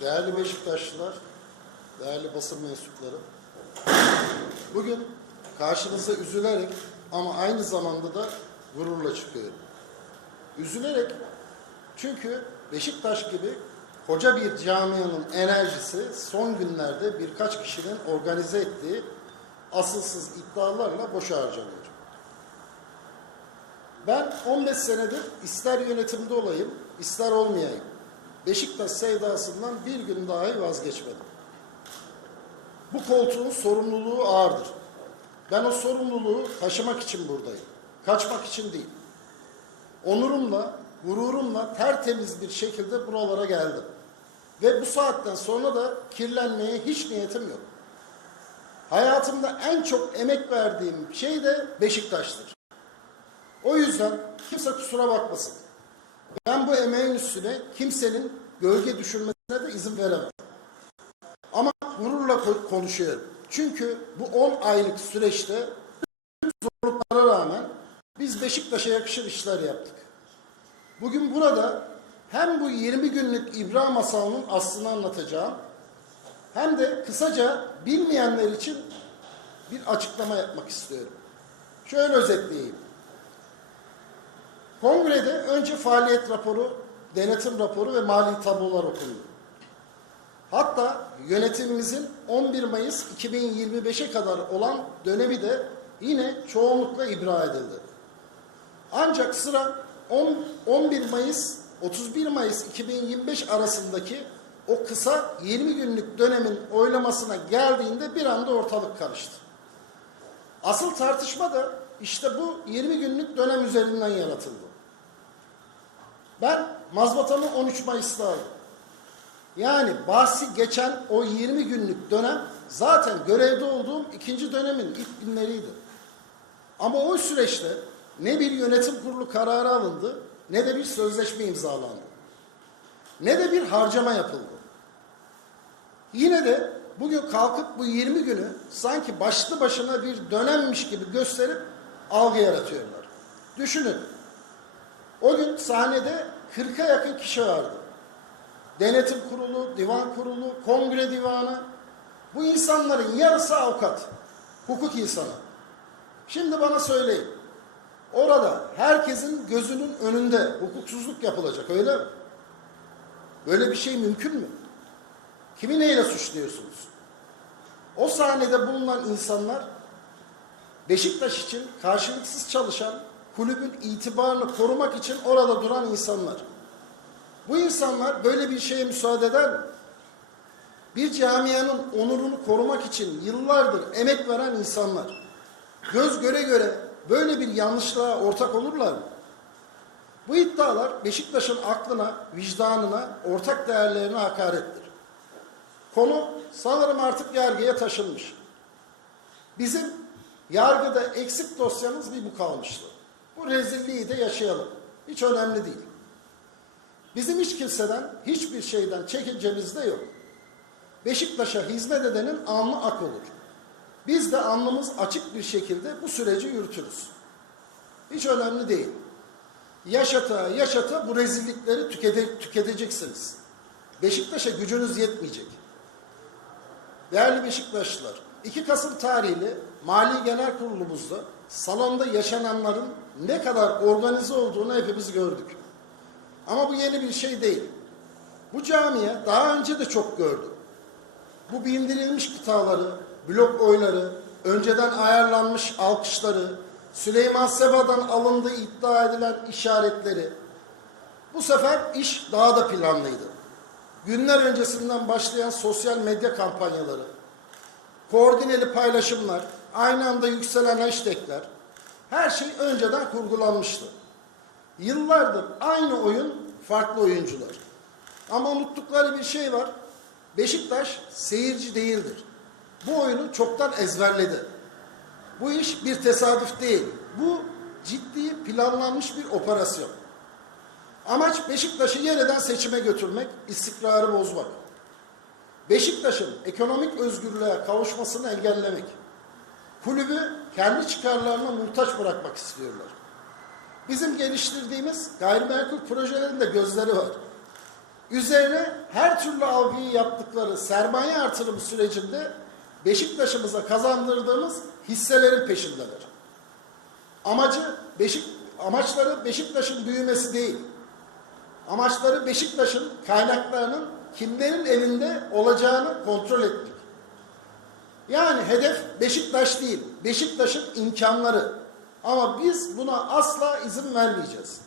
Değerli Beşiktaşlılar, değerli basın mensupları. Bugün karşınıza üzülerek ama aynı zamanda da gururla çıkıyorum. Üzülerek çünkü Beşiktaş gibi koca bir camianın enerjisi son günlerde birkaç kişinin organize ettiği asılsız iddialarla boşa harcanıyor. Ben 15 senedir ister yönetimde olayım, ister olmayayım. Beşiktaş sevdasından bir gün dahi vazgeçmedim. Bu koltuğun sorumluluğu ağırdır. Ben o sorumluluğu taşımak için buradayım. Kaçmak için değil. Onurumla, gururumla tertemiz bir şekilde buralara geldim. Ve bu saatten sonra da kirlenmeye hiç niyetim yok. Hayatımda en çok emek verdiğim şey de Beşiktaş'tır. O yüzden kimse kusura bakmasın. Ben bu emeğin üstüne kimsenin gölge düşürmesine de izin veremem. Ama gururla ko- konuşuyorum. Çünkü bu 10 aylık süreçte zorluklara rağmen biz Beşiktaş'a yakışır işler yaptık. Bugün burada hem bu 20 günlük İbrahim masalının aslını anlatacağım hem de kısaca bilmeyenler için bir açıklama yapmak istiyorum. Şöyle özetleyeyim. Kongrede önce faaliyet raporu, denetim raporu ve mali tablolar okundu. Hatta yönetimimizin 11 Mayıs 2025'e kadar olan dönemi de yine çoğunlukla ibra edildi. Ancak sıra 10, 11 Mayıs 31 Mayıs 2025 arasındaki o kısa 20 günlük dönemin oylamasına geldiğinde bir anda ortalık karıştı. Asıl tartışma da işte bu 20 günlük dönem üzerinden yaratıldı. Ben mazbatamı 13 Mayıs'ta aldım. Yani bahsi geçen o 20 günlük dönem zaten görevde olduğum ikinci dönemin ilk günleriydi. Ama o süreçte ne bir yönetim kurulu kararı alındı ne de bir sözleşme imzalandı. Ne de bir harcama yapıldı. Yine de bugün kalkıp bu 20 günü sanki başlı başına bir dönemmiş gibi gösterip algı yaratıyorlar. Düşünün. O gün sahnede 40'a yakın kişi vardı. Denetim kurulu, divan kurulu, kongre divanı. Bu insanların yarısı avukat, hukuk insanı. Şimdi bana söyleyin. Orada herkesin gözünün önünde hukuksuzluk yapılacak öyle mi? Böyle bir şey mümkün mü? Kimi neyle suçluyorsunuz? O sahnede bulunan insanlar Beşiktaş için karşılıksız çalışan kulübün itibarını korumak için orada duran insanlar. Bu insanlar böyle bir şeye müsaade eder mi? Bir camianın onurunu korumak için yıllardır emek veren insanlar göz göre göre böyle bir yanlışlığa ortak olurlar mı? Bu iddialar Beşiktaş'ın aklına, vicdanına, ortak değerlerine hakarettir. Konu sanırım artık yargıya taşınmış. Bizim yargıda eksik dosyamız bir bu kalmıştı. Bu rezilliği de yaşayalım. Hiç önemli değil. Bizim hiç kimseden, hiçbir şeyden çekincemiz de yok. Beşiktaş'a hizmet edenin alnı ak olur. Biz de alnımız açık bir şekilde bu süreci yürütürüz. Hiç önemli değil. Yaşata yaşata bu rezillikleri tükete, tüketeceksiniz. Beşiktaş'a gücünüz yetmeyecek. Değerli Beşiktaşlılar, 2 Kasım tarihli Mali Genel Kurulumuzda salonda yaşananların ne kadar organize olduğunu hepimiz gördük. Ama bu yeni bir şey değil. Bu camiye daha önce de çok gördü. Bu bindirilmiş kıtaları, blok oyları, önceden ayarlanmış alkışları, Süleyman Seba'dan alındığı iddia edilen işaretleri. Bu sefer iş daha da planlıydı. Günler öncesinden başlayan sosyal medya kampanyaları, koordineli paylaşımlar, aynı anda yükselen hashtagler, her şey önceden kurgulanmıştı. Yıllardır aynı oyun, farklı oyuncular. Ama unuttukları bir şey var. Beşiktaş seyirci değildir. Bu oyunu çoktan ezberledi. Bu iş bir tesadüf değil. Bu ciddi planlanmış bir operasyon. Amaç Beşiktaş'ı yeniden seçime götürmek, istikrarı bozmak. Beşiktaş'ın ekonomik özgürlüğe kavuşmasını engellemek. Kulübü kendi çıkarlarına muhtaç bırakmak istiyorlar. Bizim geliştirdiğimiz gayrimenkul projelerinde gözleri var. Üzerine her türlü algıyı yaptıkları sermaye artırımı sürecinde Beşiktaş'ımıza kazandırdığımız hisselerin peşindeler. Amacı Beşik amaçları Beşiktaş'ın büyümesi değil. Amaçları Beşiktaş'ın kaynaklarının kimlerin elinde olacağını kontrol etmek. Yani hedef Beşiktaş değil, Beşiktaş'ın imkanları. Ama biz buna asla izin vermeyeceğiz.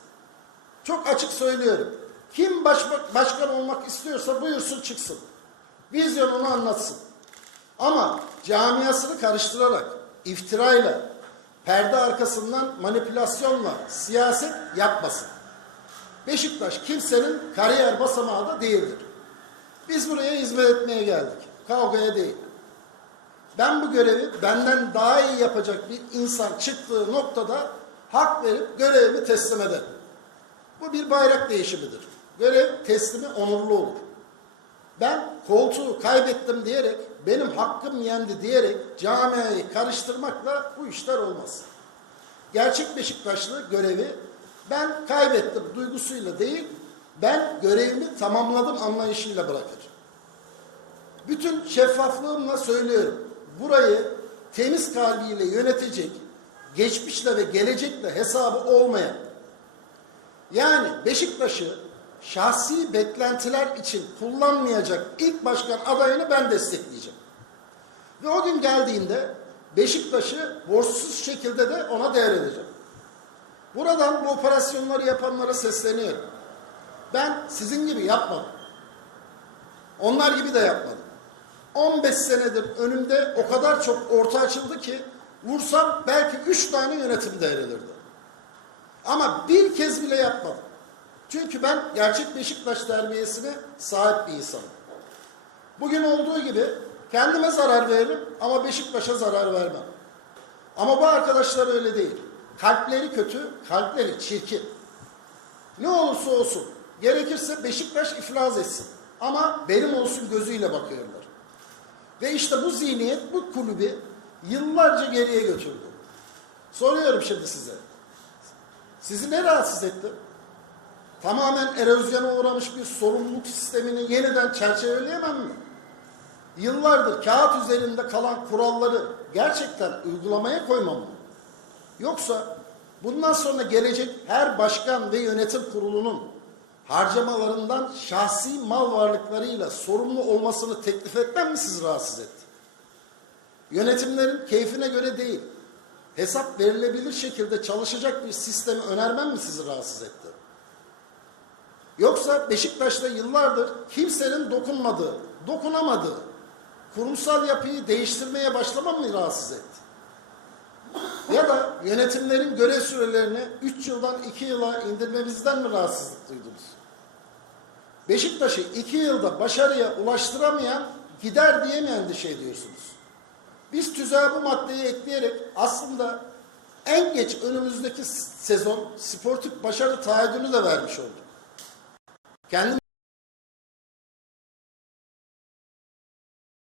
Çok açık söylüyorum. Kim baş, başkan olmak istiyorsa buyursun çıksın. Vizyonunu anlatsın. Ama camiasını karıştırarak, iftirayla, perde arkasından manipülasyonla siyaset yapmasın. Beşiktaş kimsenin kariyer basamağı da değildir. Biz buraya hizmet etmeye geldik. Kavgaya değil. Ben bu görevi benden daha iyi yapacak bir insan çıktığı noktada hak verip görevimi teslim ederim. Bu bir bayrak değişimidir. Görev teslimi onurlu olur. Ben koltuğu kaybettim diyerek, benim hakkım yendi diyerek camiayı karıştırmakla bu işler olmaz. Gerçek Beşiktaşlı görevi ben kaybettim duygusuyla değil, ben görevimi tamamladım anlayışıyla bırakır. Bütün şeffaflığımla söylüyorum. Burayı temiz kalbiyle yönetecek, geçmişle ve gelecekle hesabı olmayan, yani Beşiktaş'ı şahsi beklentiler için kullanmayacak ilk başkan adayını ben destekleyeceğim. Ve o gün geldiğinde Beşiktaş'ı borçsuz şekilde de ona devredeceğim. Buradan bu operasyonları yapanlara sesleniyorum. Ben sizin gibi yapmadım. Onlar gibi de yapmadım. 15 senedir önümde o kadar çok orta açıldı ki vursam belki 3 tane yönetim devredilirdi. Ama bir kez bile yapmadım. Çünkü ben gerçek Beşiktaş terbiyesine sahip bir insanım. Bugün olduğu gibi kendime zarar veririm ama Beşiktaş'a zarar vermem. Ama bu arkadaşlar öyle değil. Kalpleri kötü, kalpleri çirkin. Ne olursa olsun. Gerekirse Beşiktaş iflas etsin. Ama benim olsun gözüyle bakıyorlar. Ve işte bu zihniyet bu kulübü yıllarca geriye götürdü. Soruyorum şimdi size. Sizi ne rahatsız etti? Tamamen erozyona uğramış bir sorumluluk sistemini yeniden çerçeveleyemem mi? Yıllardır kağıt üzerinde kalan kuralları gerçekten uygulamaya koymam mı? Yoksa bundan sonra gelecek her başkan ve yönetim kurulunun harcamalarından şahsi mal varlıklarıyla sorumlu olmasını teklif etmem mi sizi rahatsız etti? Yönetimlerin keyfine göre değil, hesap verilebilir şekilde çalışacak bir sistemi önermem mi sizi rahatsız etti? Yoksa Beşiktaş'ta yıllardır kimsenin dokunmadığı, dokunamadığı kurumsal yapıyı değiştirmeye başlamam mı rahatsız etti? Ya da yönetimlerin görev sürelerini 3 yıldan 2 yıla indirmemizden mi rahatsızlık duydunuz? Beşiktaş'ı 2 yılda başarıya ulaştıramayan gider diye mi endişe ediyorsunuz? Biz tüzüğe bu maddeyi ekleyerek aslında en geç önümüzdeki sezon sportif başarı taahhüdünü de vermiş olduk. Kendimiz